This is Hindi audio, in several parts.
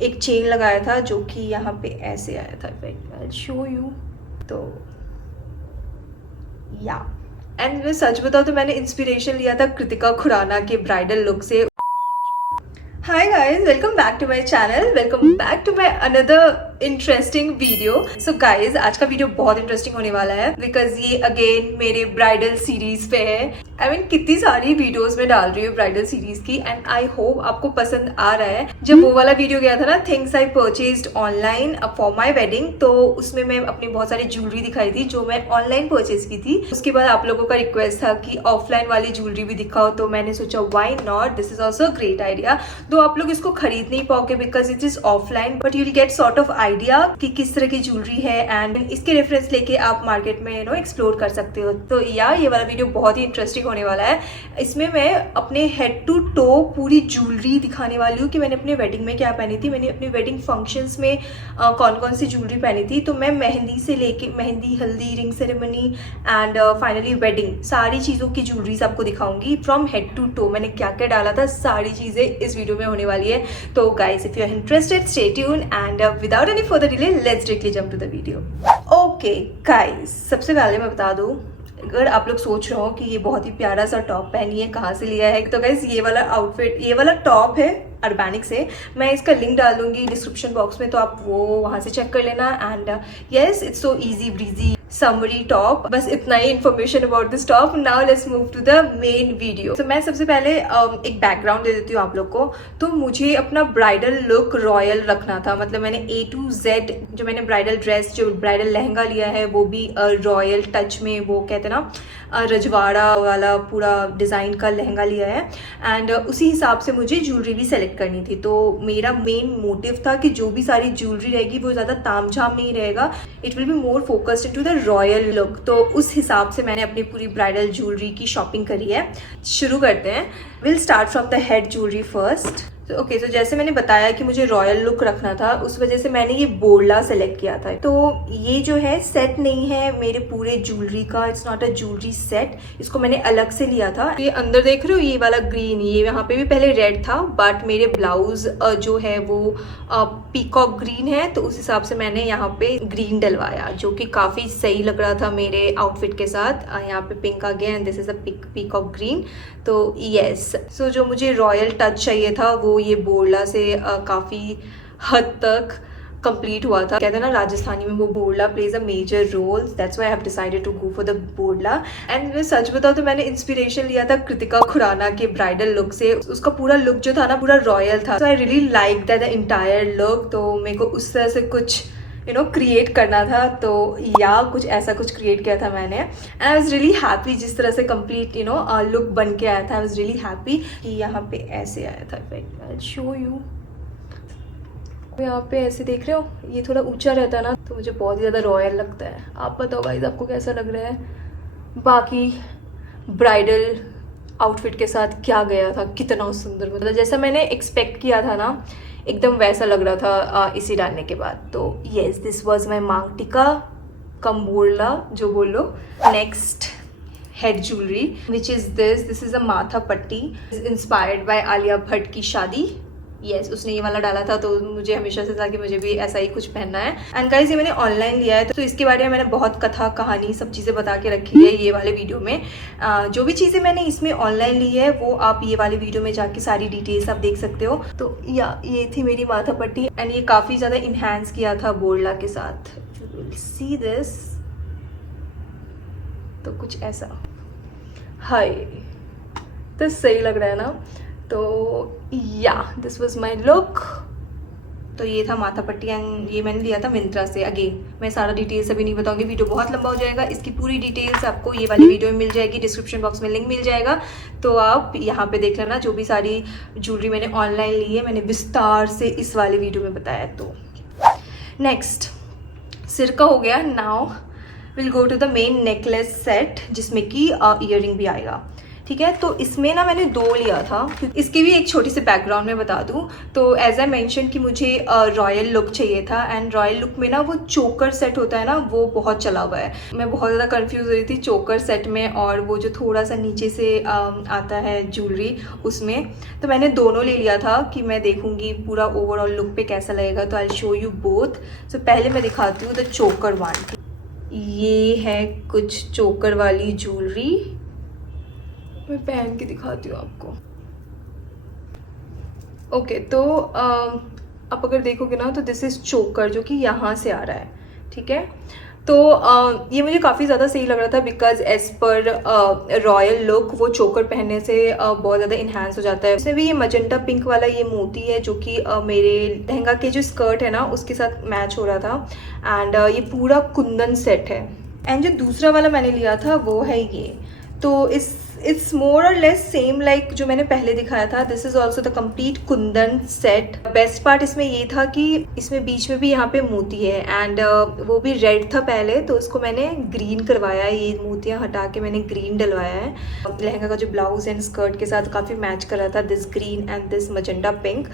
एक चेन लगाया था जो कि यहाँ पे ऐसे आया था। I show you. तो या एंड मैं सच बताऊँ तो मैंने इंस्पिरेशन लिया था कृतिका खुराना के ब्राइडल लुक से। Hi guys, welcome back to my channel, welcome back to my another interesting video. So guys, आज का वीडियो बहुत इंटरेस्टिंग होने वाला है बिकॉज ये अगेन मेरे ब्राइडल सीरीज पे है। आई मीन कितनी सारी वीडियोस में डाल रही हूँ ब्राइडल सीरीज की एंड आई होप आपको पसंद आ रहा है। जब वो वाला वीडियो गया था ना, things I purchased online for my wedding, तो उसमें मैं अपनी बहुत सारी ज्वेलरी दिखाई थी जो मैं ऑनलाइन परचेज की थी। उसके बाद आप लोगों का रिक्वेस्ट था कि ऑफलाइन वाली ज्वेलरी भी दिखाओ, तो मैंने सोचा why not, this is also great idea. तो आप लोग इसको खरीद नहीं पाओगे because it is offline, but you will gate sort of idea कि किस तरह की ज्वेलरी है एंड इसके रेफरेंस लेके आप मार्केट में एक्सप्लोर कर सकते हो। तो ये वाला वीडियो बहुत ही इंटरेस्टिंग होने वाला है। इसमें मैं अपने हेड टू टो पूरी ज्वेलरी दिखाने वाली हूँ कि मैंने अपने वेडिंग में क्या पहनी थी, मैंने अपने वेडिंग फंक्शंस में कौन कौन सी ज्वेलरी पहनी थी। तो मैं मेहंदी से लेके मेहंदी, हल्दी, ring ceremony and finally wedding, सारी चीज़ों की ज्वेलरीज आपको दिखाऊंगी फ्रॉम हेड टू टो। मैंने क्या क्या डाला था, सारी चीज़ें इस वीडियो में होने वाली है। तो guys, if you are interested, stay tune and without any further delay let's directly jump to the video. Okay guys, सबसे पहले मैं बता दूं, अगर आप लोग सोच रहे हो कि ये बहुत ही प्यारा सा टॉप पहनी है, कहाँ से लिया है, तो गाइस ये वाला आउटफिट, ये वाला टॉप है अर्बैनिक से। मैं इसका लिंक डाल दूंगी डिस्क्रिप्शन बॉक्स में, तो आप वो वहाँ से चेक कर लेना। And yes, it's so easy breezy summery top. बस इतना ही information about this top. Now let's move to the main video. तो मैं सबसे पहले एक बैकग्राउंड दे देती हूँ आप लोग को। तो मुझे अपना ब्राइडल लुक रॉयल रखना था, मतलब मैंने A to Z जो मैंने ब्राइडल ड्रेस, जो ब्राइडल लहंगा लिया है वो भी रॉयल टच में, वो कहते हैं ना रजवाड़ा वाला पूरा डिज़ाइन का लहंगा लिया है। एंड उसी हिसाब से मुझे ज्वेलरी भी सेलेक्ट करनी थी। तो मेरा मेन मोटिव था कि जो भी सारी ज्वेलरी रहेगी वो ज़्यादा तामझाम नहीं रहेगा, it will be more focused into the royal look. तो उस हिसाब से मैंने अपनी पूरी ब्राइडल ज्वेलरी की शॉपिंग करी है। शुरू करते हैं। Will start from the head jewellery first. Okay, तो जैसे मैंने बताया कि मुझे रॉयल लुक रखना था, उस वजह से मैंने ये बोरला सेलेक्ट किया था। तो ये जो है सेट नहीं है मेरे पूरे ज्वेलरी का, it's not a jewellery set, इसको मैंने अलग से लिया था। ये अंदर देख रहे हो, ये वाला ग्रीन, ये यहाँ पे भी पहले रेड था, बट मेरे ब्लाउज जो है वो पीकॉक ग्रीन है, तो उस हिसाब से मैंने यहाँ पे ग्रीन डलवाया, जो कि काफ़ी सही लग रहा था मेरे आउटफिट के साथ। यहाँ पे पिंक आ गया and this is a peacock green. तो यस, सो जो मुझे रॉयल टच चाहिए था वो ये बोरला से काफ़ी हद तक कंप्लीट हुआ था। कहते हैं ना राजस्थानी में, वो borla plays a major role, that's why I have decided to go for the borla. And मैं सच बताऊँ तो मैंने इंस्पिरेशन लिया था कृतिका खुराना के ब्राइडल लुक से। उसका पूरा लुक जो था ना, पूरा रॉयल था। So I really like that the entire look. तो मेरे को उस तरह से कुछ क्रिएट करना था, तो कुछ ऐसा कुछ क्रिएट किया था मैंने। And I was really happy जिस तरह से कंप्लीट लुक बन के आया था। आई वॉज रियली हैप्पी कि यहाँ पे ऐसे आया था। आई शो यू, यहाँ पे ऐसे देख रहे हो, ये थोड़ा ऊंचा रहता है ना, तो मुझे बहुत ही ज़्यादा रॉयल लगता है। आप बताओ गाइस, आपको कैसा लग रहा है? बाकी ब्राइडल आउटफिट के साथ क्या गया था, कितना सुंदर, मतलब जैसा मैंने एक्सपेक्ट किया था ना, एकदम वैसा लग रहा था इसी डालने के बाद। तो येस, दिस वाज माय मांग टीका कम बोरला, जो बोलो। Next head jewellery which is this is a माथा पट्टी, इंस्पायर्ड बाय आलिया भट्ट की शादी। यस, उसने ये वाला डाला था, तो मुझे हमेशा से था कि मुझे भी ऐसा ही कुछ पहनना है। एंड गाइस, ये मैंने ऑनलाइन लिया है, तो इसके बारे में मैंने बहुत कथा कहानी सब चीज़ें बता के रखी है ये वाले वीडियो में। जो भी चीज़ें मैंने इसमें ऑनलाइन ली है वो आप ये वाले वीडियो में जाके सारी डिटेल्स आप देख सकते हो। तो ये थी मेरी माथा पट्टी एंड ये काफ़ी ज़्यादा इन्हांस किया था बोरला के साथ। सी दिस, तो कुछ ऐसा, हाय, तो सही लग रहा है ना? तो दिस वाज माय लुक। तो ये था माथा पट्टी एंड ये मैंने लिया था मिंत्रा से। अगेन मैं सारा डिटेल्स अभी नहीं बताऊंगी, वीडियो बहुत लंबा हो जाएगा। इसकी पूरी डिटेल्स आपको ये वाली वीडियो में मिल जाएगी, डिस्क्रिप्शन बॉक्स में लिंक मिल जाएगा, तो आप यहाँ पे देख लेना। जो भी सारी ज्वेलरी मैंने ऑनलाइन ली है, मैंने विस्तार से इस वाली वीडियो में बताया। तो नेक्स्ट सिर का हो गया। Now will go to the main necklace set, जिसमें कि ईयरिंग भी आएगा। ठीक है। तो इसमें ना मैंने 2 लिया था। इसकी भी एक छोटी सी बैकग्राउंड में बता दूं तो एज आई मेंशन कि मुझे रॉयल लुक चाहिए था, एंड रॉयल लुक में ना वो चोकर सेट होता है ना, वो बहुत चला हुआ है। मैं बहुत ज़्यादा कंफ्यूज हो रही थी चोकर सेट में और वो जो थोड़ा सा नीचे से आता है ज्वेलरी उसमें। तो मैंने दोनों ले लिया था कि मैं देखूंगी पूरा ओवरऑल लुक पे कैसा लगेगा। तो आई शो यू बोथ। तो पहले मैं दिखाती हूँ द चोकर वन। ये है कुछ चोकर वाली ज्वेलरी, मैं पहन के दिखाती हूँ आपको। ओके, तो आप अगर देखोगे ना तो दिस इज चोकर जो कि यहाँ से आ रहा है, ठीक है। तो ये मुझे काफ़ी ज़्यादा सही लग रहा था because as per royal look वो चोकर पहनने से बहुत ज़्यादा इन्हांस हो जाता है। उसमें भी ये मजेंटा पिंक वाला ये मोती है जो कि मेरे लहंगा के जो स्कर्ट है ना उसके साथ मैच हो रहा था। एंड ये पूरा कुंदन सेट है। एंड जो दूसरा वाला मैंने लिया था वो है ये। तो इट्स मोर और लेस सेम लाइक जो मैंने पहले दिखाया था। This is also the complete Kundan set. Best part इसमें ये था कि इसमें बीच में भी यहाँ पे मोती है, एंड वो भी रेड था पहले, तो उसको मैंने ग्रीन करवाया। ये मोतियाँ हटा के मैंने ग्रीन डलवाया है। लहंगा का जो ब्लाउज एंड स्कर्ट के साथ काफ़ी मैच कर रहा था, this green and this magenta pink.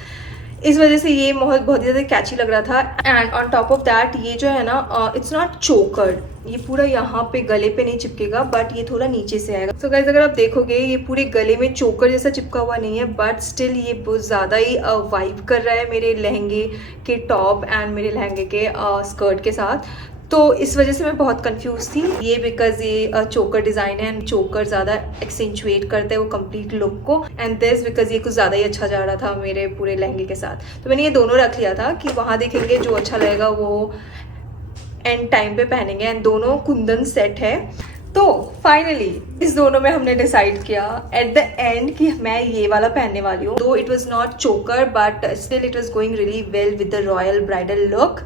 इस वजह से ये बहुत ही ज़्यादा कैची लग रहा था। And on top of that ये जो है ना इट्स नॉट चोकर्ड, ये पूरा यहाँ पे गले पे नहीं चिपकेगा बट ये थोड़ा नीचे से आएगा। सो गाइस अगर आप देखोगे ये पूरे गले में चोकर जैसा चिपका हुआ नहीं है, बट स्टिल ये बहुत ज़्यादा ही वाइब कर रहा है मेरे लहंगे के टॉप एंड मेरे लहंगे के स्कर्ट के साथ। तो इस वजह से मैं बहुत कंफ्यूज थी। ये बिकॉज ये चोकर डिज़ाइन है एंड चोकर ज़्यादा एक्सेंचुएट करता है वो कंप्लीट लुक को, एंड दिस बिकॉज ये कुछ ज़्यादा ही अच्छा जा रहा था मेरे पूरे लहंगे के साथ। तो मैंने ये दोनों रख लिया था कि वहाँ देखेंगे जो अच्छा लगेगा वो एंड टाइम पे पहनेंगे। एंड दोनों कुंदन सेट है। तो फाइनली इस दोनों में हमने डिसाइड किया एट द एंड कि मैं ये वाला पहनने वाली हूँ। दो इट वॉज नॉट चोकर but still it was going really well with the royal bridal look.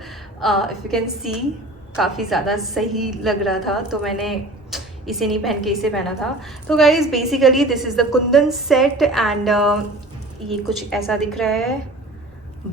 If you can see काफ़ी ज़्यादा सही लग रहा था, तो मैंने इसे नहीं पहन के इसे पहना था। तो guys basically this is the kundan set and ये कुछ ऐसा दिख रहा है।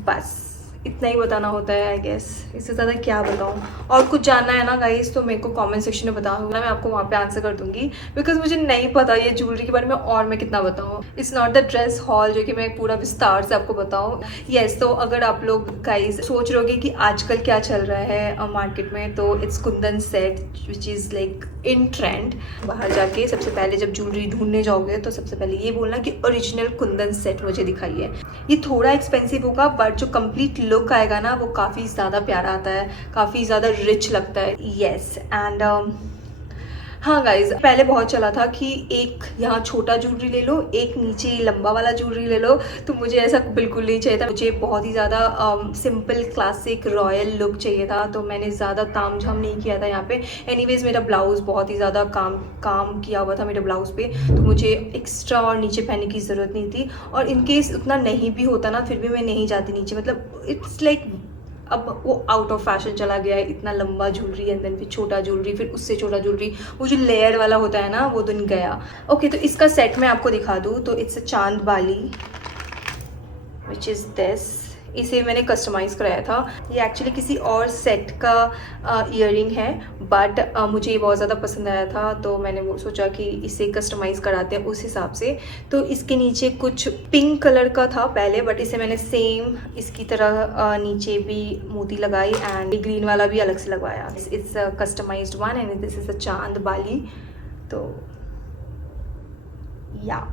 बस इतना ही बताना होता है आई गेस, इससे ज़्यादा क्या बताऊँ। और कुछ जानना है ना गाइस तो मेरे को कमेंट सेक्शन में बताओ, मैं आपको वहाँ पे आंसर कर दूंगी बिकॉज मुझे नहीं पता ये ज्वेलरी के बारे में और मैं कितना बताऊँ। It's not the dress hall जो कि मैं पूरा विस्तार से आपको बताऊँ। येस, तो अगर आप लोग गाइस सोच रहे होगे कि आजकल क्या चल रहा है मार्केट में, तो it's Kundan set which is like in trend. बाहर जाके सबसे पहले जब ज्वेलरी ढूंढने जाओगे तो सबसे पहले ये बोलना कि ओरिजिनल कुंदन सेट मुझे दिखाइए। ये थोड़ा एक्सपेंसिव होगा बट जो कंप्लीट लुक आएगा ना वो काफ़ी ज़्यादा प्यारा आता है, काफ़ी ज़्यादा रिच लगता है। येस एंड हाँ गाइज पहले बहुत चला था कि एक यहाँ छोटा ज्वेलरी ले लो, एक नीचे लंबा वाला ज्वेलरी ले लो। तो मुझे ऐसा बिल्कुल नहीं चाहिए था। मुझे बहुत ही ज़्यादा सिंपल क्लासिक रॉयल लुक चाहिए था। तो मैंने ज़्यादा ताम झाम नहीं किया था यहाँ पे। एनीवेज मेरा ब्लाउज़ बहुत ही ज़्यादा काम किया हुआ था मेरे ब्लाउज़ पे, तो मुझे एक्स्ट्रा और नीचे पहनने की ज़रूरत नहीं थी। और इनकेस उतना नहीं भी होता ना फिर भी मैं नहीं जाती नीचे। मतलब इट्स लाइक अब वो आउट ऑफ फैशन चला गया है, इतना लंबा ज्वेलरी एंड देन फिर छोटा ज्वेलरी, फिर उससे छोटा ज्वेलरी, वो जो लेयर वाला होता है ना वो दिन गया। ओके, तो इसका सेट मैं आपको दिखा दूँ तो it's a chand Bali which is this. इसे मैंने कस्टमाइज़ कराया था। ये एक्चुअली किसी और सेट का ईयरिंग है बट मुझे ये बहुत ज़्यादा पसंद आया था तो मैंने वो सोचा कि इसे कस्टमाइज़ कराते हैं उस हिसाब से। तो इसके नीचे कुछ पिंक कलर का था पहले बट इसे मैंने सेम इसकी तरह नीचे भी मोती लगाई एंड ग्रीन वाला भी अलग से लगवाया। It's customised one and this is a chand bali. तो या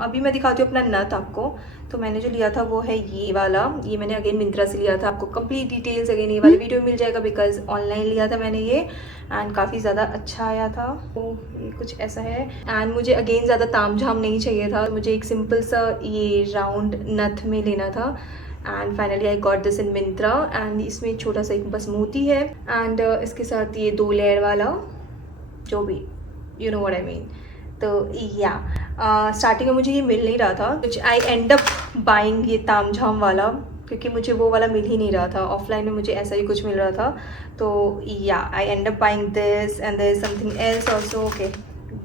अभी मैं दिखाती हूँ अपना नथ आपको। तो मैंने जो लिया था वो है ये वाला। ये मैंने अगेन मिंत्रा से लिया था। आपको कंप्लीट डिटेल्स अगेन ये वाले वीडियो में मिल जाएगा बिकॉज ऑनलाइन लिया था मैंने ये एंड काफ़ी ज़्यादा अच्छा आया था। तो ये कुछ ऐसा है एंड मुझे अगेन ज़्यादा ताम झाम नहीं चाहिए था। मुझे एक सिंपल सा ये राउंड नथ में लेना था and finally I got this in Myntra. And इसमें छोटा सा एक बस मोती है एंड इसके साथ ये 2 लेयर वाला जो भी you know what I mean. तो या स्टार्टिंग में मुझे ये मिल नहीं रहा था, which I end up buying ये ताम झाम वाला क्योंकि मुझे वो वाला मिल ही नहीं रहा था। ऑफलाइन में मुझे ऐसा ही कुछ मिल रहा था। तो या I end up buying this and there is something else also. Okay,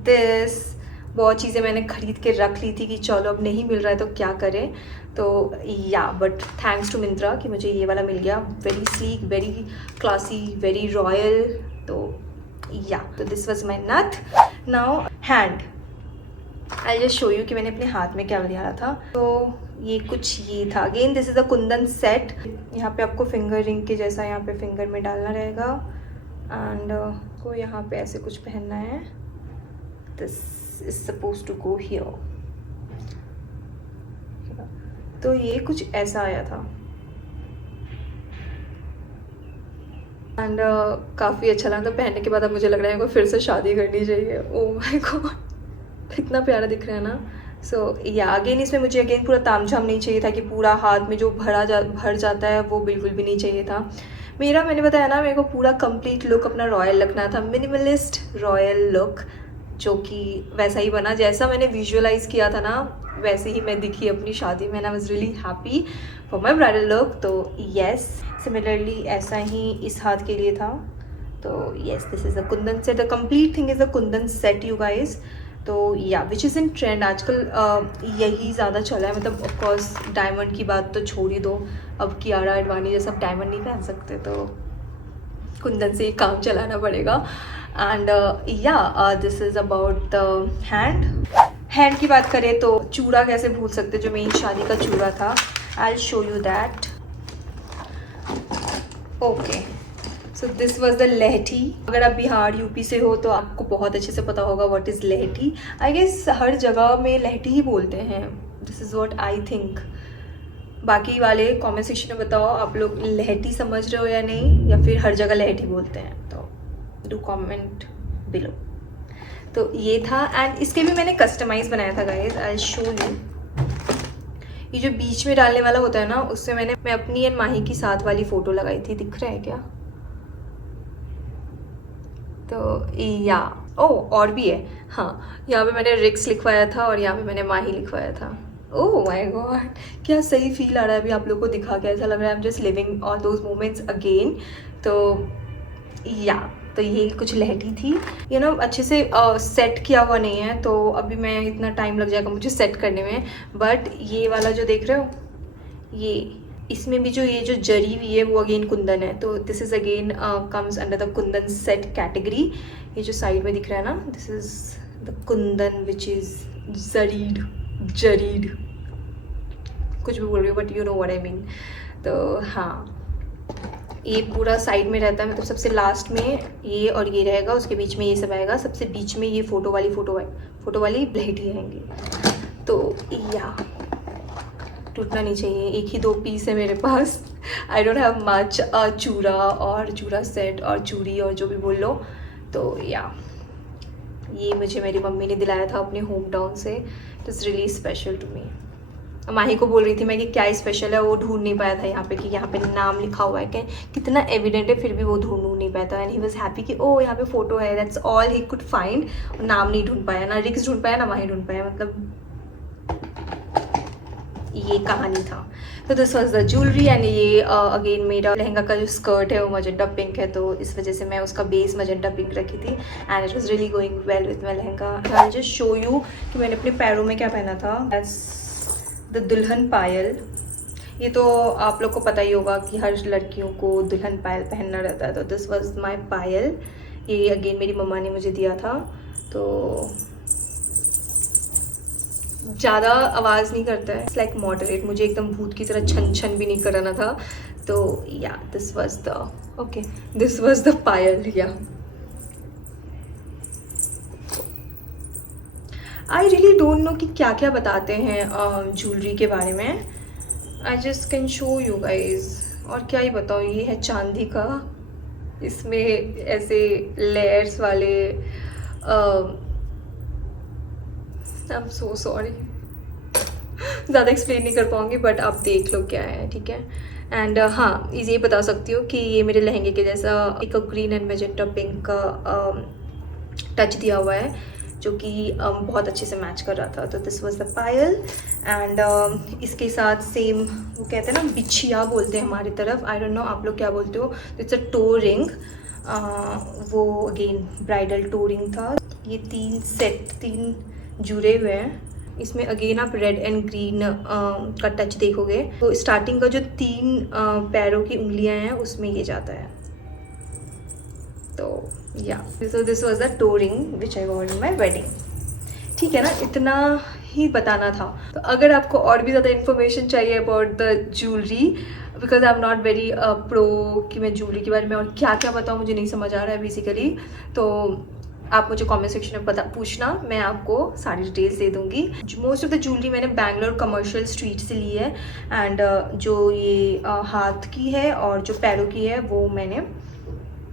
this बहुत चीज़ें मैंने खरीद के रख ली थी कि चलो अब नहीं मिल रहा है तो क्या करें। तो या बट थैंक्स टू मिंत्रा कि मुझे ये वाला मिल गया। Very sleek, very classy, very royal. तो या तो दिस वॉज माई नथ। Now hand. I just show you कि मैंने अपने हाथ में क्या लिया था। तो ये कुछ ये था। Again this is a Kundan set. यहाँ पे आपको फिंगर रिंग के जैसा यहाँ पे फिंगर में डालना रहेगा एंड को यहाँ पे ऐसे कुछ पहनना है। This is suppose to go here. तो ये कुछ ऐसा आया था एंड काफ़ी अच्छा लगा था पहनने के बाद। अब मुझे लग रहा है फिर से शादी करनी चाहिए। ओह माय गॉड, कितना प्यारा दिख रहा है ना। सो या अगेन इसमें मुझे अगेन पूरा तामझाम नहीं चाहिए था कि पूरा हाथ में जो भर जाता है, वो बिल्कुल भी नहीं चाहिए था। मैंने बताया ना, मेरे को पूरा कंप्लीट लुक अपना रॉयल रखना था, मिनिमलिस्ट रॉयल लुक, जो कि वैसा ही बना जैसा मैंने विजुअलाइज किया था ना, वैसे ही मैं दिखी अपनी शादी में। I was really happy for my bridal look. तो येस, सिमिलरली ऐसा ही इस हाथ के लिए था। तो yes, this is a Kundan set. The complete thing is a Kundan set you guys. तो या विच इज़ इन ट्रेंड आजकल, यही ज़्यादा चला है। मतलब ऑफकोर्स डायमंड की बात तो छोड़ ही दो, अब कियारा एडवाणी जैसा डायमंड नहीं पहन सकते, तो कुंदन से ही काम चलाना पड़ेगा। एंड या this is about the hand की बात करें तो चूड़ा कैसे भूल सकते, जो मेन शादी का चूड़ा था। I will show you that. Okay, so this was the लहठी। अगर आप बिहार यूपी से हो तो आपको बहुत अच्छे से पता होगा व्हाट इज़ लहठी। आई गेस हर जगह में लहठी ही बोलते हैं, this is what I think. बाकी वाले कमेंट सेक्शन में बताओ आप लोग लहठी समझ रहे हो या नहीं, या फिर हर जगह लहठी बोलते हैं, तो डू कमेंट बिलो। तो ये था एंड इसके भी मैंने कस्टमाइज़ बनाया था गाइज। I show you. ये जो बीच में डालने वाला होता है ना, उससे मैं अपनी एंड माही की साथ वाली फ़ोटो लगाई थी, दिख रहा है क्या? तो या और भी है, हाँ, यहाँ पे मैंने रिक्स लिखवाया था और यहाँ पे मैंने माही लिखवाया था। ओह माय गॉड, क्या सही फील आ रहा है अभी आप लोगों को दिखा के। ऐसा लग रहा है I am just living all those moments again. तो या तो ये कुछ लहठी थी, ये ना अच्छे से सेट किया हुआ नहीं है, तो अभी मैं इतना टाइम लग जाएगा मुझे सेट करने में। बट ये वाला जो देख रहे हो, ये इसमें भी जो ये जो जरी हुई है वो अगेन कुंदन है। तो this is again comes under the kundan set category. ये जो साइड में दिख रहा है ना, this is the kundan which is जरीड, कुछ भी बोल रही हूँ but you know what I mean. तो हाँ, ये पूरा साइड में रहता है, मतलब सबसे लास्ट में ये और ये रहेगा, उसके बीच में ये सब आएगा, सबसे बीच में ये फोटो वाली लहठी आएंगी। तो या टूटना नहीं चाहिए। एक ही 2 पीस है मेरे पास। आई डोंट हैव मच चूड़ा और चूड़ा सेट और चूड़ी और जो भी बोल लो। तो या ये मुझे मेरी मम्मी ने दिलाया था अपने होम टाउन से। It is really special to me. Mahi को बोल रही थी मैं कि क्या स्पेशल है, वो ढूंढ नहीं पाया था यहाँ पे कि यहाँ पे नाम लिखा हुआ है, क्या कितना एविडेंट है, फिर भी वो ढूंढ नहीं पाया था। एंड ही वाज हैप्पी कि ओ यहाँ पे फोटो है, that's all he could find. नाम नहीं ढूंढ पाया, ना रिक्स ढूंढ पाया, ना माही ढूंढ पाया, मतलब ये कहानी था। तो this was the jewellery and ये अगेन मेरा लहंगा का जो स्कर्ट है वो मजेंटा पिंक है, तो इस वजह से मैं उसका बेस मजेंटा पिंक रखी थी and it was really going well with my lehenga. I just show you कि मैंने अपने पैरों में क्या पहना था। दैट्स द दुल्हन पायल। ये तो आप लोग को पता ही होगा कि हर लड़कियों को दुल्हन पायल पहनना रहता है। तो दिस वॉज माई पायल। ये अगेन मेरी मम्मा ने मुझे दिया था। तो ज़्यादा आवाज़ नहीं करता है, इट्स लाइक मॉडरेट, मुझे एकदम भूत की तरह छन छन भी नहीं कराना था। तो या दिस वॉज द पायल। या आई रियली डोंट नो कि क्या क्या बताते हैं ज्वेलरी के बारे में। I just can show you guys, और क्या ही बताओ। ये है चांदी का, इसमें ऐसे लेयर्स वाले आई एम सो सॉरी, ज़्यादा एक्सप्लेन नहीं कर पाऊँगी बट आप देख लो क्या है, ठीक है। एंड हाँ, ये बता सकती हूँ कि ये मेरे लहंगे के जैसा एक ग्रीन एंड मैजेंटा पिंक का टच दिया हुआ है, जो कि बहुत अच्छे से मैच कर रहा था। तो this was the Payal and इसके साथ सेम वो कहते हैं ना, बिछिया बोलते हैं हमारी तरफ, आई डोंट नो आप लोग क्या बोलते हो। इट्स अ टो रिंग, वो अगेन ब्राइडल टो रिंग था। ये 3 जुड़े हुए हैं। इसमें अगेन आप रेड एंड ग्रीन का टच देखोगे। तो स्टार्टिंग का जो 3 पैरों की उंगलियां हैं उसमें ये जाता है। तो या so this was the toe ring which I war in my wedding, ठीक है ना, इतना ही बताना था। तो अगर आपको और भी ज़्यादा इन्फॉर्मेशन चाहिए about the jewellery, because I am not very pro कि मैं ज्वेलरी के बारे में और क्या क्या बताऊँ, मुझे नहीं समझ आ रहा है बेसिकली, तो आप मुझे कमेंट सेक्शन में पूछना, मैं आपको सारी डिटेल्स दे दूँगी। मोस्ट ऑफ द ज्वेलरी मैंने बैंगलोर कमर्शियल स्ट्रीट से ली है, एंड जो ये हाथ की है और जो पैरों की है वो मैंने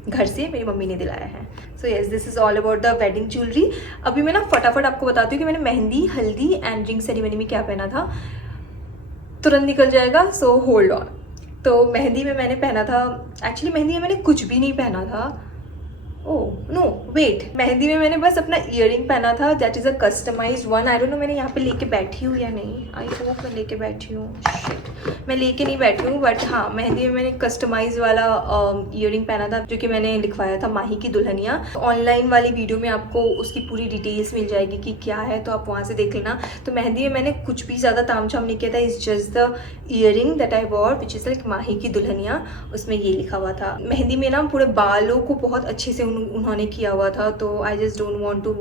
घर से मेरी मम्मी ने दिलाया है। So yes, this is all about the wedding jewellery. अभी मैं ना फटाफट आपको बताती हूँ कि मैंने मेहंदी, हल्दी एंड रिंग सेरेमनी में क्या पहना था, तुरंत निकल जाएगा, सो होल्ड ऑन। तो मेहंदी में मैंने पहना था, एक्चुअली मेहंदी में मैंने कुछ भी नहीं पहना था। ओह नो वेट, मेहंदी में मैंने बस अपना ईयरिंग पहना था, that is a customised one. I don't know मैंने यहाँ पे लेके बैठी हूँ या नहीं, आई होप मैं लेके बैठी हूँ। शिट, मैं लेके नहीं बैठी हूँ, बट हाँ मेहंदी में मैंने कस्टमाइज वाला ईयरिंग पहना था, जो कि मैंने लिखवाया था माही की दुल्हनिया। ऑनलाइन वाली वीडियो में आपको उसकी पूरी डिटेल्स मिल जाएगी कि क्या है, तो आप वहाँ से देख लेना। तो मेहंदी में मैंने कुछ भी ज़्यादा तामझाम नहीं किया था, is just the earring that I wore which is like Mahi की दुल्हनिया, उसमें ये लिखा हुआ था। मेहंदी में ना पूरे बालों को बहुत अच्छे से उन्होंने किया हुआ था, तो I just don't want to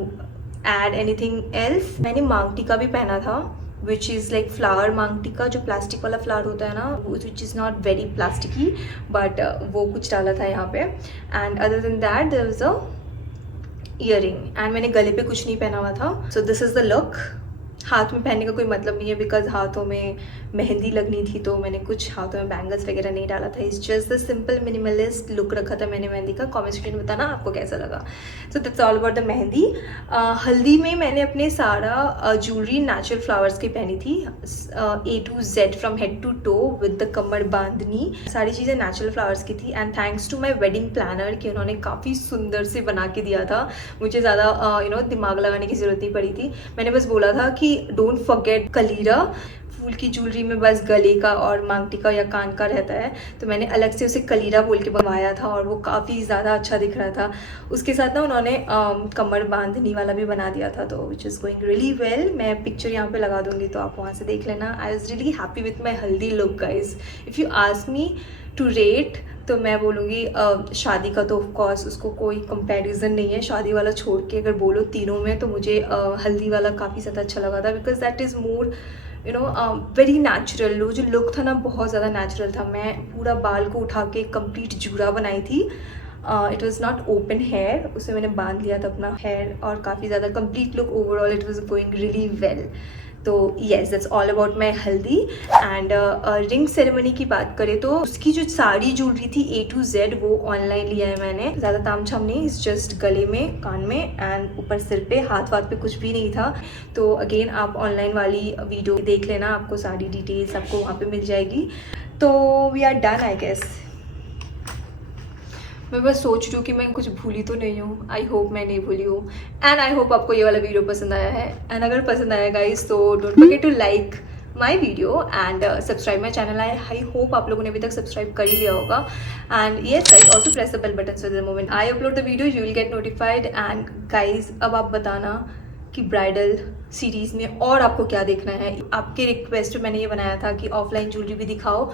add anything else. मैंने मांग टीका भी पहना था, विच इज़ लाइक फ्लावर मांग टीका, जो प्लास्टिक वाला फ्लावर होता है ना, which is not very plasticky, but वो कुछ डाला था यहाँ पे। And other than that there was a earring, and मैंने गले पे कुछ नहीं पहना हुआ था। So this is the look. हाथ में पहनने का कोई मतलब नहीं है, बिकॉज हाथों में मेहंदी लगनी थी, तो मैंने कुछ हाथों में बैंगल्स वगैरह नहीं डाला था। It's just the simple minimalist look रखा था मैंने मेहंदी का। कमेंट सेक्शन में बताना आपको कैसा लगा। So that's all about the mehndi. हल्दी में मैंने अपने सारा ज्वेलरी नेचुरल फ्लावर्स की पहनी थी, A to Z from head to toe with the कमर बांधनी, सारी चीज़ें नेचुरल फ्लावर्स की थी। And thanks to my wedding planner कि उन्होंने काफ़ी सुंदर से बना के दिया था, मुझे ज़्यादा दिमाग लगाने की ज़रूरत नहीं पड़ी थी। मैंने बस बोला था कि डोंट फॉरगेट कलीरा। फूल की ज्वेलरी में बस गले का और मांग टीका या कान का रहता है, तो मैंने अलग से उसे कलीरा बोल के बनवाया था, और वो काफ़ी ज़्यादा अच्छा दिख रहा था। उसके साथ ना उन्होंने कमर बांधनी वाला भी बना दिया था, तो which is going really well. मैं पिक्चर यहाँ पे लगा दूँगी, तो आप वहाँ से देख लेना। I was really happy with my haldi look guys. If you ask me to rate, तो मैं बोलूँगी शादी का तो ऑफकोर्स उसको कोई कंपैरिजन नहीं है। शादी वाला छोड़ के अगर बोलो तीनों में, तो मुझे हल्दी वाला काफ़ी ज़्यादा अच्छा लगा था, because that is more very natural. वो जो लुक था ना, बहुत ज़्यादा नेचुरल था। मैं पूरा बाल को उठा के कंप्लीट जूड़ा बनाई थी। It was not open hair, उसे मैंने बांध लिया था अपना हेयर, और काफ़ी ज़्यादा complete look overall it was going really well. तो yes, that's all about my haldi. And ring ceremony की बात करें तो उसकी जो सारी ज्वेलरी थी A to Z वो ऑनलाइन लिया है मैंने। ज़्यादा तामझाम नहीं, इस जस्ट गले में, कान में एंड ऊपर सिर पे, हाथ वाथ पे कुछ भी नहीं था। तो अगेन आप ऑनलाइन वाली वीडियो देख लेना, आपको सारी डिटेल्स आपको वहाँ पे मिल जाएगी। तो we are done I guess. मैं बस सोच रही हूँ कि मैं कुछ भूली तो नहीं हूँ। आई होप मैं नहीं भूली हूँ, एंड आई होप आपको ये वाला वीडियो पसंद आया है। एंड अगर पसंद आया गाइस, तो don't forget to like my video and subscribe my channel. I hope आप लोगों ने अभी तक सब्सक्राइब कर ही लिया होगा। And yes guys, also press the bell button so the moment I upload the video you will get notified. And guys, अब आप बताना कि ब्राइडल सीरीज़ में और आपको क्या देखना है। आपके रिक्वेस्ट पे मैंने ये बनाया था कि ऑफलाइन ज्वेलरी भी दिखाओ,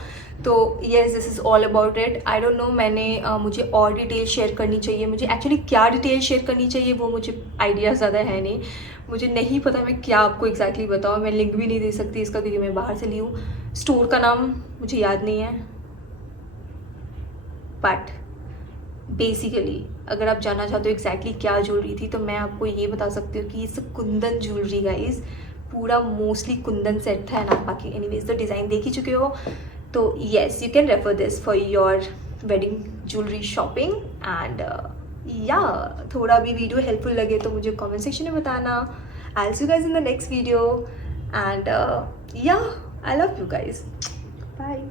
तो yes, this is all about it. I don't know, मैंने मुझे और डिटेल शेयर करनी चाहिए। मुझे एक्चुअली क्या डिटेल शेयर करनी चाहिए वो मुझे आइडिया ज़्यादा है नहीं। मुझे नहीं पता मैं क्या आपको एग्जैक्टली बताऊँ। मैं लिंक भी नहीं दे सकती इसका, क्योंकि मैं बाहर से ली हूँ। स्टोर का नाम मुझे याद नहीं है, बट बेसिकली अगर आप जानना चाहते हो एग्जैक्टली क्या ज्वेलरी थी, तो मैं आपको ये बता सकती हूँ कि इस कुंदन ज्वेलरी गाइज, पूरा मोस्टली कुंदन सेट था। एंड आप बाकी एनीवेज तो डिज़ाइन देख ही चुके हो, तो yes, you can refer this for your wedding jewellery shopping. And या थोड़ा भी वीडियो हेल्पफुल लगे तो मुझे कमेंट सेक्शन में बताना। I will see you guys in the next video, and yeah I love you guys, bye.